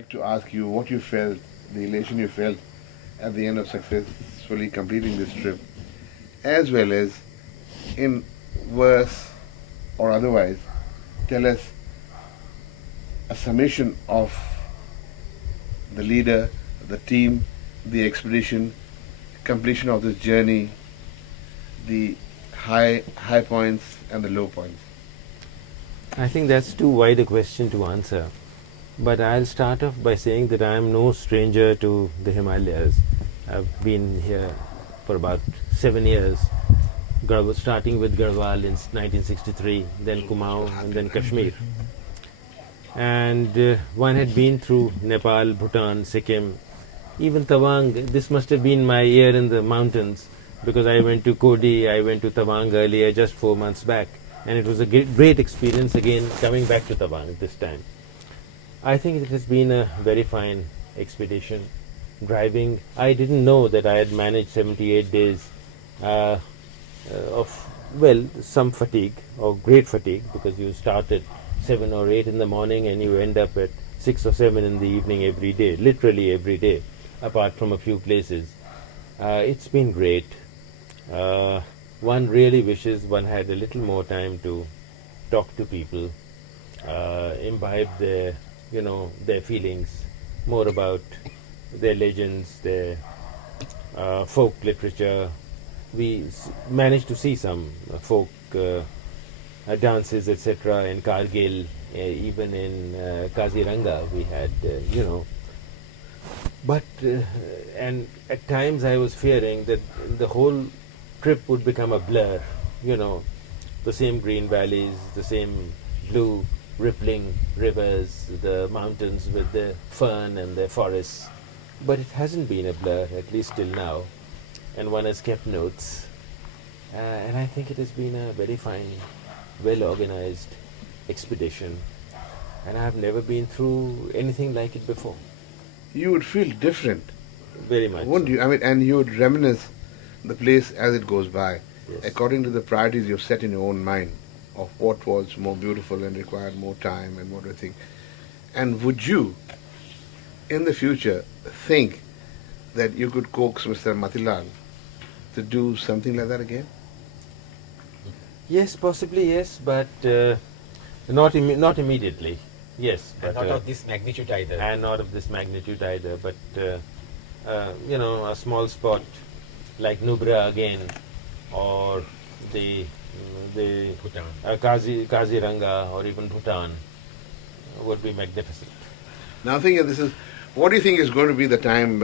like to ask you what you felt, the elation you felt at the end of successfully completing this trip, as well as in verse or otherwise, tell us a summation of the leader, the team, the expedition, completion of this journey, the high points and the low points. I think that's too wide a question to answer. But I'll start off by saying that I am no stranger to the Himalayas. I've been here for about 7 years, starting with Garhwal in 1963, then Kumaon and then Kashmir. And one had been through Nepal, Bhutan, Sikkim, even Tawang. This must have been my year in the mountains, because I went to Kodi, I went to Tawang earlier, just 4 months back. And it was a great experience again coming back to Tawang this time. I think it has been a very fine expedition. Driving, I didn't know that I had managed 78 days of, well, some fatigue, or great fatigue, because you start at 7 or 8 in the morning and you end up at 6 or 7 in the evening every day, literally every day, apart from a few places. It's been great. One really wishes one had a little more time to talk to people, imbibe their feelings, more about their legends, their folk literature. We managed to see some folk dances, etc. in Kargil, even in Kaziranga we had, But, and at times I was fearing that the whole trip would become a blur, the same green valleys, the same blue rippling rivers, the mountains with the fern and the forests. But it hasn't been a blur, at least till now, and one has kept notes. And I think it has been a very fine, well-organized expedition, and I have never been through anything like it before. You would feel different. Very much. Wouldn't you? I mean, and you would reminisce the place as it goes by, Yes. according to the priorities you've set in your own mind of what was more beautiful and required more time and what do you think. And would you, in the future, think that you could coax Mr. Matilal to do something like that again? Yes, possibly yes, but not immediately. Yes, And but not of this magnitude either. and not of this magnitude either. But a small spot like Nubra again, or the Bhutan. Kaziranga, or even Bhutan would be magnificent. Now, what do you think is going to be the time,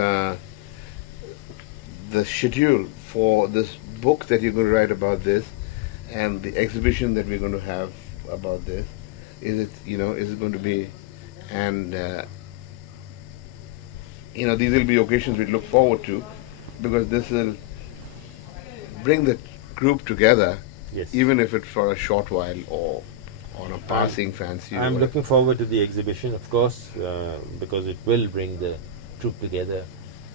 the schedule for this book that you're going to write about this, and the exhibition that we're going to have about this? Is it going to be, and these will be occasions we look forward to, because this will bring the group together, Yes. even if it's for a short while or on a passing fancy. or I'm whatever. looking forward to the exhibition, of course, because it will bring the troop together.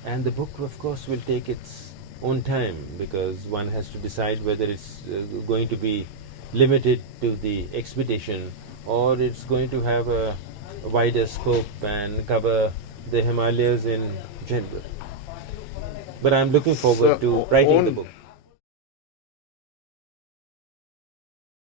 And the book, of course, will take its own time, because one has to decide whether it's going to be limited to the expedition, or it's going to have a wider scope and cover the Himalayas in general. But I'm looking forward to writing the book.